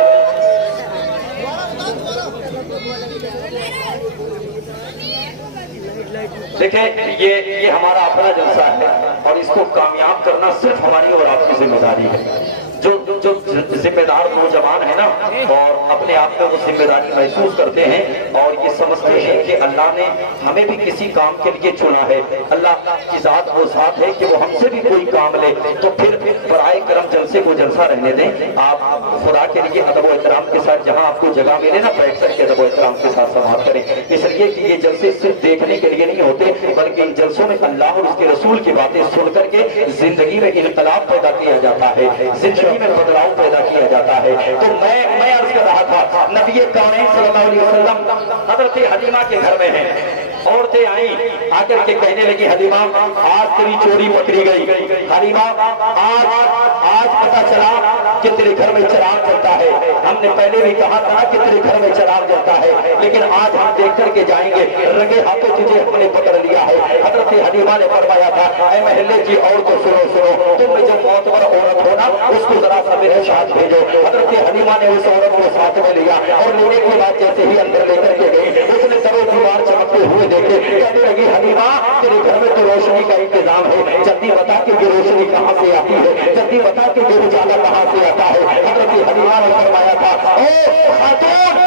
دیکھیں یہ ہمارا اپنا جلسہ ہے اور اس کو کامیاب کرنا صرف ہماری اور آپ کی ذمہ داری ہے. جو ذمہ دار نوجوان ہیں نا اور اپنے آپ میں وہ ذمہ داری محسوس کرتے ہیں اور یہ سمجھتے ہیں کہ اللہ نے ہمیں بھی کسی کام کے لیے چنا ہے, اللہ کی ذات وہ ذات ہے کہ وہ ہم سے بھی کوئی کام لے, تو پھر برائے کرم جلسے کو جلسہ رہنے دیں. آپ خدا کے لیے ادب و احترام کے ساتھ جہاں آپ کو جگہ ملے نا بیٹھ کر کے ادب و احترام کے ساتھ سماعت کریں. اس لیے کہ یہ جلسے صرف دیکھنے کے لیے نہیں ہوتے بلکہ ان جلسوں میں اللہ اور اس کے رسول کی باتیں سن کر کے زندگی میں انقلاب پیدا کیا جاتا ہے, زندگی میں بدلاؤ پیدا کیا جاتا ہے. تو میں عرض کر رہا تھا نبی کونین صلی اللہ علیہ وسلم حضرت حلیمہ کے گھر میں ہیں. عورتیں آئیں آ کر کے کہنے لگی حلیمہ آج تیری چوری پکڑی گئی. حلیمہ آج پتہ چلا کہ تیرے گھر میں چراغ جلتا ہے. ہم نے پہلے بھی کہا تھا کہ تیرے گھر میں چراغ جلتا ہے لیکن آج ہم دیکھ کر کے جائیں گے رنگے ہاتھوں تجھے ہم نے پکڑ لیا ہے. حضرت حلیمہ نے فرمایا تھا اے محلے کی عورتوں سنو تم میں جب معتبر عورت ہو نا اس کو ذرا سا میرے ساتھ بھیجو. حضرت حلیمہ نے اس عورت کو ساتھ میں لیا اور لینے کے بعد جیسے ہی اندر لے کر کے گئی اس نے سرو دیوار چمکتے ہوئے دیکھے. کہنے لگی حلیمہ تیرے گھر میں تو روشنی کا انتظام ہے, جلدی بتا کہ یہ روشنی کہاں سے آتی ہے, جلدی بتا کہ یہ اجالا کہاں سے آتا ہے. حضرت حلیمہ نے فرمایا تھا اے خاتون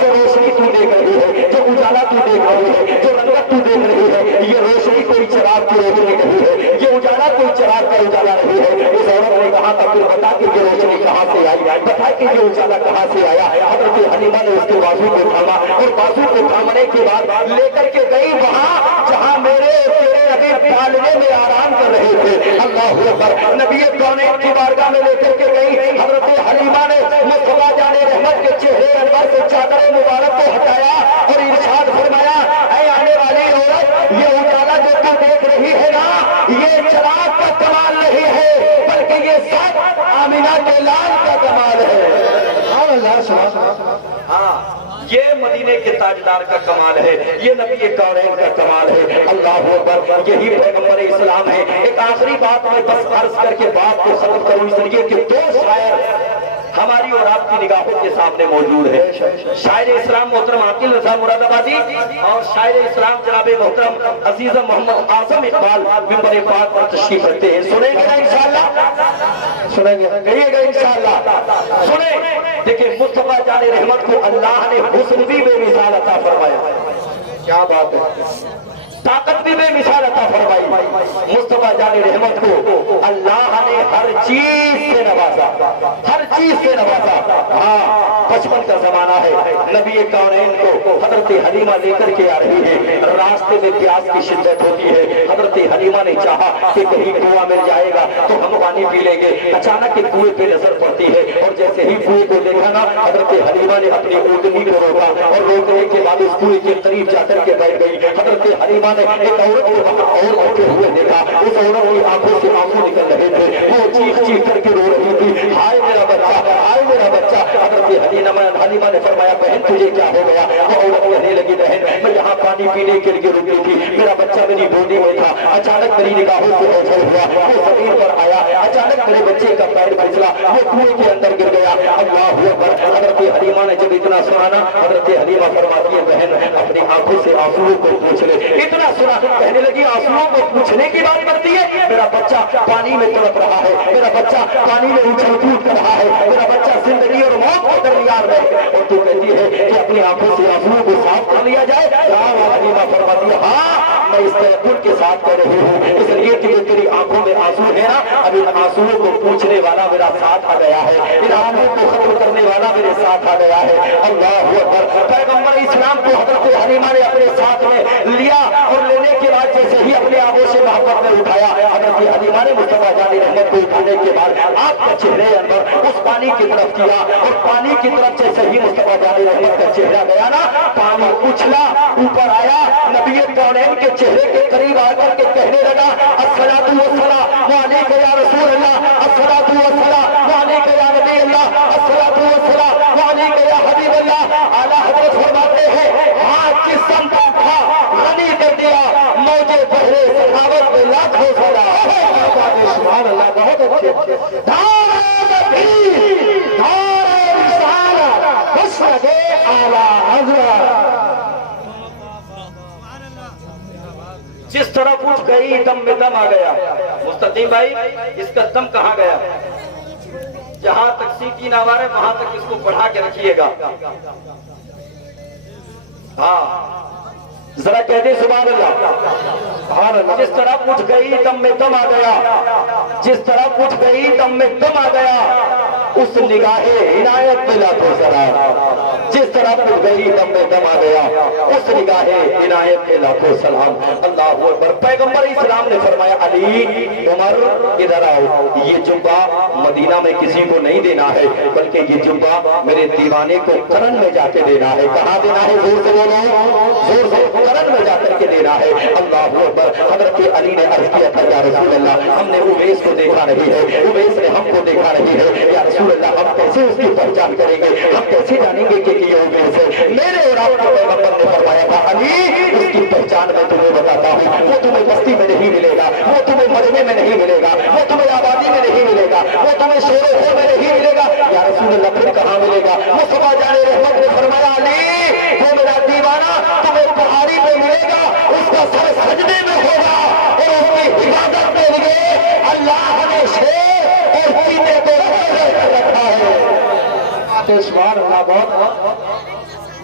جو روشنی تو دیکھ رہی ہے, جو اجالا تو دیکھ رہی ہے, جو رنگت تو دیکھ رہی ہے, یہ روشنی کوئی چراغ کی روشنی نہیں ہے, یہ اجالا کوئی چراغ کا اجالا نہیں ہے. اس عورت نے کہا تھا پھر بتا کہ یہ روشنی کہاں سے آئی, بتا کہ یہ اجالا کہاں سے آیا. حضرت حلیمہ نے اس کے بازو کو تھاما اور بازو کو تھامنے کے بعد لے کر کے گئی وہاں جہاں میرے نبی پالنے میں آرام کر رہے تھے. اللہ اکبر. نبی کونین کی بارگاہ میں لے کر کے گئی. حضرت حلیمہ نے مصطفیٰ جان رحمت کے چہرے انور سے چادر مبارک کو ہٹایا اور ارشاد فرمایا اے آنے والی عورت یہ اجالا جو تم دیکھ رہی ہے نا یہ چراغ کا کمال نہیں ہے بلکہ یہ سب آمینہ کے لال کا کمال ہے. ہاں یہ مدینے کے تاجدار کا کمال ہے، یہ نبی کونین کا کمال ہے۔ اللہ اکبر، یہی پیغمبر اسلام ہے۔ ایک آخری بات میں بس عرض کر کے بات کو ختم کروں، اس لیے کہ دو شاعر ہماری اور آپ کی نگاہوں کے سامنے موجود ہے۔ شاعر اسلام محترم عاقل رضا مراد آبادی اور شاعر اسلام جناب محترم عزیز محمد اعظم اقبال منبر پاک پر تشریف رکھتے ہیں۔ سنیں گے انشاءاللہ، سنیں گے، کہیے گا انشاءاللہ، سنیں۔ دیکھیں مصطفیٰ جان رحمت کو اللہ نے حسن بھی بے مثال عطا فرمایا، کیا بات ہے، طاقت بھی بے مثال عطا فرمائی۔ مصطفیٰ جان رحمت کو اللہ نے ہر چیز سے نوازا، ہر چیز سے نوازا۔ ہاں بچپن کا زمانہ ہے، نبی کونین کو حضرت حلیمہ لے کر کے آ رہی ہے، راستے میں پیاس کی شدت ہوتی ہے، حضرت حلیمہ نے چاہا کہ کہیں کنواں مل جائے گا تو ہم پانی پی لیں گے۔ اچانک ایک کنویں پہ نظر پڑتی ہے اور جیسے ہی کنویں کو دیکھا نا، حضرت حلیمہ نے اپنی اونگلی کو روکا اور روکنے کے بعد اس کنویں کے قریب جا کر کے بیٹھ گئی۔ حضرت حلیمہ نے ایک عورت کو وہاں اور ہوتے ہوئے دیکھا، اس عورت کی آنکھوں سے آنسو نکل رہے تھے، وہ چیخ چیخ کر کے رو رہی تھی، ہائے میرا بچہ، ہائے میرا بچہ۔ حضرت حلیمہ نے فرمایا بہن تجھے کیا ہو گیا؟ وہ عورت کہنے لگی بہن میں یہاں پانی پینے کے لیے رکی تھی، میرا بچہ میری گودی میں تھا، اچانک میری نگاہوں سے اوجھل ہوا، وہ زمین پر آیا، اچانک میرے بچے کا پیر پھسلا، وہ کنویں کے اندر گر گیا۔ اللہ اکبر۔ حضرت حلیمہ نے جب اتنا سنا نا، حضرت حلیمہ فرماتی ہے بہن اپنی آنکھوں سے آنسوؤں کو پوچھ لے۔ اتنا سنا کہنے لگی آنسوؤں کو پوچھنے کی بات کرتی ہے، میرا بچہ پانی میں تڑپ رہا ہے، میرا بچہ پانی میں اچھل کود کر رہا ہے، میرا بچہ زندگی اور موت کے درمیان ہے، اور تو کہتی ہے کہ اپنی آنکھوں سے آنسوؤں کو صاف کر لیا جائے۔ حلیمہ فرماتی ہے ہاں میں اس تیقن کے ساتھ کہہ رہی ہوں، اس لیے کہ تیری آنکھوں میں آنسو ہے نا، اب ان آنسوؤں کو پوچھنے والا میرا ساتھ آ گیا ہے، ان آنسوؤں کو ختم کرنے والا میرے ساتھ آ گیا ہے۔ اللہ اکبر۔ پیغمبر اسلام کو حضرت حلیمہ نے اپنے ساتھ میں لیا اور لینے کے بعد جیسے ہی اپنے آغوش محبت میں اٹھایا، حضرت حلیمہ نے مصطفیٰ جان رحمت کو اٹھانے کے بعد آپ کا چہرے اندر اس پانی کی طرف کیا، اور پانی کی طرف جیسے ہی مصطفیٰ جان رحمت کا چہرہ گیا نا، پانی اچھلا اوپر آیا، نبی کونین کے چہرے کے قریب آ کر کے کہنے لگا الصلاۃ والسلام علیک یا رسول اللہ، الصلاۃ والسلام علیک یا نبی اللہ، الصلاۃ والسلام علیک یا حبیب اللہ۔ اعلیٰ حضرت فرماتے ہیں ہاتھ کی سمت تھا غنی کر دیا، موجے بہرے سخاوت میں لاکھوں سلا۔ سبحان اللہ، بہت اچھے۔ جس طرف اٹھ گئی دم میں دم آ گیا۔ مستقیم بھائی اس کا دم کہاں گیا؟ جہاں تک سیٹی نہ آ رہے وہاں تک اس کو بڑھا کے رکھیے گا۔ ہاں ذرا کہتے سبحان اللہ۔ جس طرف اٹھ گئی دم میں دم آ گیا، جس طرف اٹھ گئی دم میں دم آ گیا، اس نگاہ عنایت میں لاکھوں سلام۔ جس طرف اٹھ گئی دم میں دم آ گیا، اس نگاہ عنایت میں لاکھوں سلام۔ اللہ اکبر۔ پیغمبر اسلام نے فرمایا علی عمر ادھر آؤ، یہ جبہ مدینہ میں کسی کو نہیں دینا ہے، بلکہ یہ جبہ میرے دیوانے کو قرن میں جا کے دینا ہے۔ کہاں دینا ہے؟ زور سے بولو، زور سے۔ قرن میں جا کر کے دینا ہے۔ اللہ اکبر۔ حضرت علی نے عرض کیا تھا یا رسول اللہ ہم نے اویس کو دیکھا نہیں ہے، اویس نے ہم کو دیکھا نہیں ہے، یا رسول اللہ ہم کیسے اس کی پہچان کریں گے، ہم کیسے جانیں گے کہ یہ اویس ہے؟ میرے اور آپ کو پیغمبر نے فرمایا تھا علی اس کی پہچان میں تمہیں بتاتا ہوں، وہ تمہیں بستی میں نہیں ملے گا، وہ تمہیں مجمع میں نہیں ملے گا، وہ تمہیں آبادی میں نہیں ملے گا، وہ تمہیں شور و شور میں نہیں ملے گا۔ یا رسول اللہ پھر کہاں ملے گا؟ مصطفیٰ جان رحمت نے فرمایا علی وہ میرا دیوانہ تمہیں پہاڑی میں ملے گا، اس کا سر سجدے میں ہوگا، اور اس کی حفاظت کے لیے اللہ نے شیر اور چیتے کو رکھا ہے۔ سبحان اللہ۔ بہت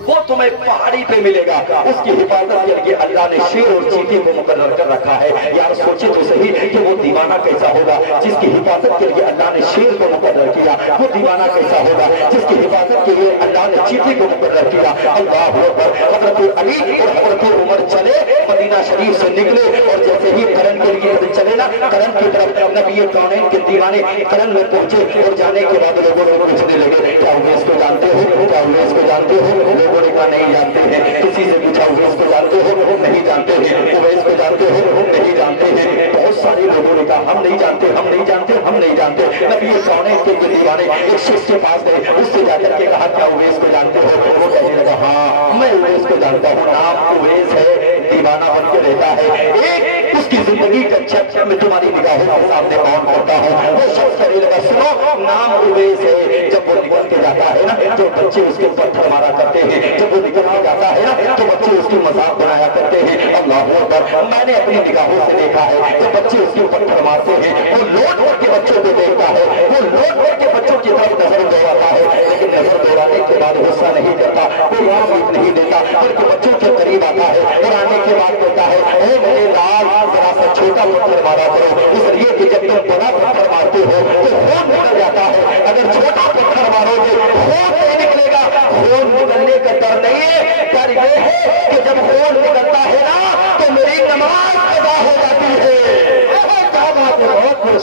وہ تمہیں پہاڑی پہ ملے گا، اس کی حفاظت کے لیے اللہ نے شیر اور چیتے کو مقرر کر رکھا ہے۔ یار سوچے تو صحیح کہ وہ دیوانہ کیسا ہوگا جس کی حفاظت کے لیے اللہ نے شیر کو مقرر کیا، وہ دیوانہ کیسا ہوگا جس کی حفاظت کے لیے اللہ نے چیتے کو مقرر کیا۔ اللہ اکبر۔ حضرت علی اور حضرت عمر چلے، مدینہ شریف سے نکلے، اور جیسے ہی قرن کے لیے چلے نا، قرن کی طرف نبی کونین کے دیوانے قرن میں پہنچے، اور جانے کے بعد لوگوں نے پوچھنے لگے کیا اویس کو جانتے ہو، کیا اویس کو جانتے ہو؟ لوگوں نے کہا نہیں جانتے ہیں۔ کسی سے پوچھا اویس کو جانتے ہو؟ نہیں جانتے ہیں۔ اویس کو جانتے ہو؟ نہیں جانتے ہیں۔ بہت سارے لوگوں نے کہا ہم نہیں جانتے، ہم نہیں جانتے، ہم نہیں جانتے۔ نبی کونین کے یہ دیوانے ایک شخص کے پاس گئے، اس سے جا کر کے کہا کیا اویس کو جانتے ہو؟ وہ کہنے لگا ہاں میں اویس کو جانتا ہوں، نام اویس ہے، دیوانہ بن کے رہتا ہے، ایک اس کی زندگی کا چھت میں تمہاری نگاہوں کے سامنے آن کرتا ہوں۔ وہ شخص کہنے لگا سنو نام اویس ہے، جب وہ نکل کے جاتا ہے نا تو بچے اس کے پتھر مارا کرتے ہیں، جب وہ نکل کے جاتا ہے نا تو بچے اس کی مذاق بنایا کرتے ہیں۔ اللہ اکبر، میں نے اپنی نگاہوں سے دیکھا ہے کہ بچے اس کے پتھر مارتے ہیں، وہ لوٹ کر کے بچوں کو دیکھتا ہے، وہ لوٹ کر کے بچوں کی طرف نظر دوڑاتا ہے، لیکن نظر دوڑانے کے بعد غصہ نہیں کرتا، کوئی آنسو نہیں دیتا، بلکہ بچوں کے قریب آتا ہے اور آنے کے بعد کہتا ہے اے میرے لال ذرا سا چھوٹا پتھر مارا کرو، اس لیے کہ جب تم بڑا پتھر مارتے ہو تو خون نکل جاتا ہے، اگر چھوٹا پتھر مارو گے خون نہیں نکلے گا، خون نکلنے کا ڈر نہیں ہے، ڈر یہ ہے کہ جب خون نکلتا ہے نا تو میری نماز ادا ہو جاتی ہے۔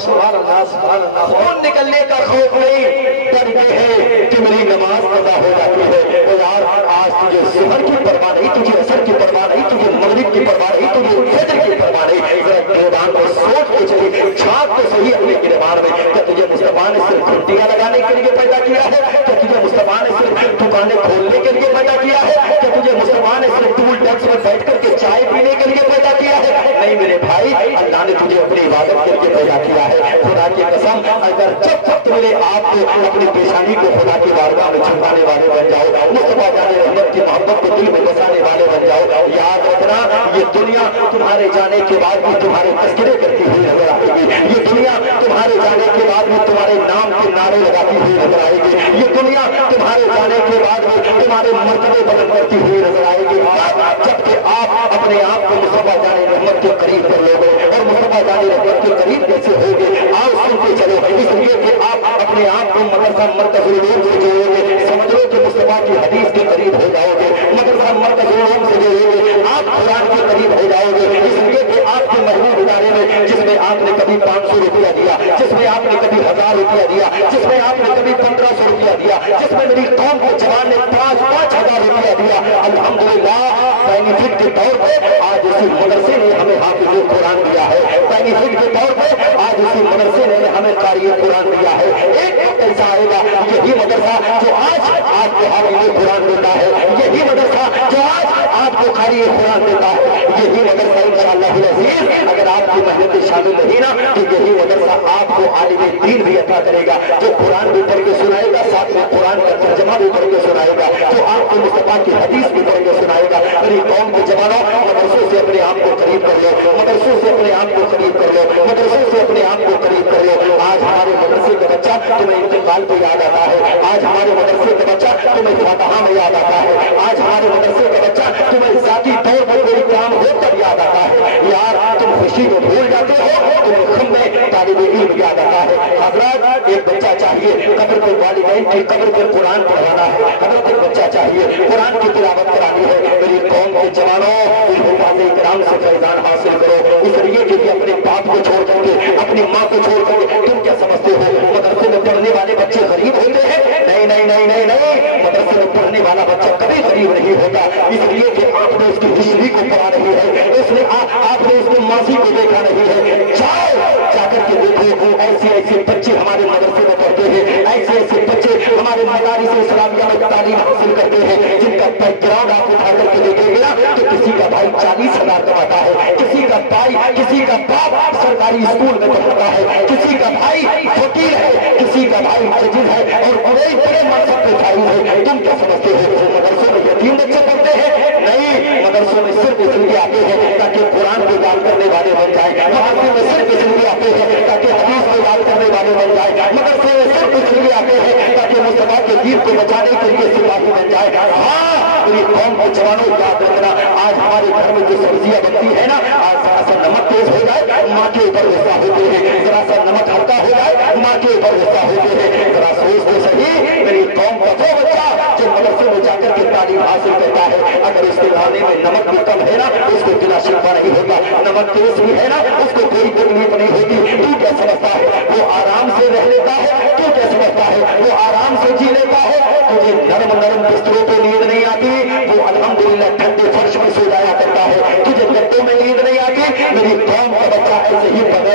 سبحان اللہ سبحان اللہ، خون نکلنے کا خوف نہیں، ڈر یہ ہے کہ میری نماز ادا ہو جاتی ہے۔ اور یار آج تجھے ظہر کی پرواہ نہیں، تجھے عصر کی پرواہ نہیں، تجھے مغرب کی پرواہ نہیں، تجھے فجر کی پرواہ نہیں، ذرا گریبان کو سوچ کے چلی، چھاپ تو صحیح اپنے گریبان میں، کیا تجھے مصطفیٰ نے صرف گھنٹیاں لگانے کے لیے پیدا کیا ہے؟ کیا تجھے مصطفیٰ نے صرف دکانیں کھولنے کے لیے پیدا کیا ہے؟ کیا تجھے مصطفیٰ نے صرف ٹول ٹیکس میں بیٹھ کر کے چائے پینے کے لیے پیدا کیا ہے؟ نہیں میرے بھائی، اللہ نے تجھے اپنی عبادت کے لیے پیدا کیا ہے۔ خدا کی قسم اگر جب تک تمہیں آپ کو اپنی پیشانی کو خدا کی بارگاہ میں چھپانے والے بن جاؤ، مصطفیٰ جان رحمت کی محبت کو دل میں بسانے والے بن جاؤ، یاد رکھنا یہ دنیا تمہارے جانے کے بعد بھی تمہارے تذکرے کرتی ہوئی نظر آئے گی، یہ دنیا تمہارے جانے کے بعد بھی تمہارے نام کے نعرے لگاتی ہوئی نظر آئے گی، یہ دنیا تمہارے جانے کے بعد بھی تمہارے مرتبے بلند کرتی ہوئی نظر آئے گی، جبکہ آپ اپنے آپ کو مصطفیٰ جان رحمت کے قریب کر لو گے۔ اور مصطفیٰ جان رحمت کے قریب کیسے ہوگے؟ آؤ سنتے چلو، اس لیے کہ آپ اپنے آپ کو مدرسہ مرکز العلوم سے جوڑو گے، سمجھ لو کہ مصطفیٰ کی حدیث کے قریب ہو جاؤ گے، مدرسہ مرکز العلوم سے جوڑو گے، آپ قرآن کے قریب ہو جاؤ گے، اس لیے کہ آپ کے محبوب ادارے میں جس میں آپ نے کبھی 500 روپیہ دیا، جس میں آپ نے کبھی 1000 روپیہ دیا، جس میں آپ نے کبھی 1500 روپیہ دیا، جس میں میری قوم کے جوان نے 5-5 ہزار روپیہ دیا، الحمدللہ بینیفٹ کے طور پہ آج اسی مدرسے نے ہمیں حافظ قرآن دیا ہے، بینیفٹ کے طور پہ آج اسی مدرسے نے ہمیں قاری قرآن دیا ہے۔ ایک ایسا آئے گا یہی مدرسہ جو آج آپ کو حافظ قرآن دیتا ہے، یہی مدرسہ جو آج آپ کو قاری قرآن دیتا ہے، یہی مدرسہ انشاءاللہ العزیز اگر آپ کی محنت شامل رہی نا تو یہی مدرسہ آپ کو عالم دین بھی عطا کرے گا، جو قرآن بھی پڑھ کے سنائے گا، ساتھ میں قرآن کا ترجمہ بھی پڑھ کے سنائے گا، جو آپ کو مصطفیٰ کی حدیث بھی پڑھ کے سنائے گا۔ میری قوم کے جوانوں، مدرسوں سے اپنے آپ کو قریب کر لو، مدرسوں سے اپنے آپ کو قریب کر لو، مدرسوں سے اپنے آپ کو قریب کر لو۔ آج ہمارے مدرسے کا بچہ تمہیں انتقال پہ یاد آتا ہے، آج ہمارے مدرسے کا بچہ تمہیں فاتحہ میں یاد آتا ہے، آج ہمارے مدرسے کا بچہ تمہیں ذاتی طور پر کوئی کام ہو کر یاد آتا ہے۔ یار تم خوشی کو بھول جاتے ہو، تمہیں خم میں طالب علم یاد آتا ہے۔ حضرات ایک بچہ چاہیے قبر کے والدین کی قبر پہ قرآن پڑھانا ہے، حضرت ایک بچہ چاہیے قرآن کی تلاوت کرانی ہے۔ میری قوم کے جوانوں حفاظ کرام سے فیضان حاصل کرو، اس لیے کہ اپنے باپ کو چھوڑ کر کے اپنی ماں کو چھوڑ کر کے تم کیا سمجھتے ہو مدرسے میں پڑھنے والے بچے غریب ہوتے ہیں؟ نہیں نہیں نہیں نہیں نہیں، مدرسے میں پڑھنے والا بچہ کبھی غریب نہیں ہوتا، اس لیے کہ آپ نے اس کی ہسٹری کو پڑھا نہیں ہے، اس نے آپ نے اس کے ماضی کو دیکھا نہیں ہے۔ جاؤ جا کر کے دیکھو ایسے ایسے بچے ہمارے مدرسے میں پڑھتے ہیں، ایسے ایسے بچے ہمارے مدارس اسلامیہ میں تعلیم حاصل کرتے ہیں، جن کا بیک گراؤنڈ آپ اٹھا کر کے دیکھیں گے تو کسی کا بھائی 40,000 کماتا ہے، کسی کا بھائی کسی کا باپ سرکاری اسکول میں پڑھتا ہے، کسی کا بھائی فقیر ہے، کسی کا بھائی جج ہے اور بڑے منصب پہ فائز ہے۔ تم کیا سمجھتے ہو مدرسوں میں یتیم بچے پڑھتے ہیں؟ نہیں، مدرسوں میں صرف اس لیے آتے ہیں تاکہ قرآن کو یاد کرنے والے بن جائیں، مدرسے میں صرف اس لیے آتے ہیں تاکہ حدیث کو یاد کرنے والے بن جائیں، مدرسے میں صرف اس لیے آتے ہیں تاکہ مصطفیٰ کے دین کو بچانے کے لیے سپاہی بن جائے۔ ہاں میری قوم کے جوانوں یاد رکھنا، آج ہمارے گھر میں جو سبزیاں بنتی ہے نا، آج ذرا سا نمک تیز ہو جائے ماں کے اوپر غصہ ہوتے ہیں، ذرا سا نمک ہلکا ہو جائے ماں کے اوپر غصہ ہوتے ہیں۔ ذرا سوچ تو صحیح، میری قوم کا وہ بچہ جو مدرسے میں جا کر کے تعلیم حاصل کرتا ہے، اگر اس کے کھانے میں نمک بھی کم ہے نا اس کو بلا شکوہ نہیں ہوتا، نمک تیز بھی ہے نا اس کو کوئی تکلیف نہیں ہوتی۔ تو کیا سمجھتا ہے وہ آرام سے رہ لیتا ہے؟ تو کیا سمجھتا ہے وہ آرام سے جی لیتا ہے؟ تجھے نرم نرم بستروں پہ نیند نہیں آتی، وہ الحمدللہ ٹھنڈے فرش میں سو جایا کرتا ہے، تجھے گدوں میں نیند نہیں آتی۔ میری قوم کا بچہ ایسے ہی بغیر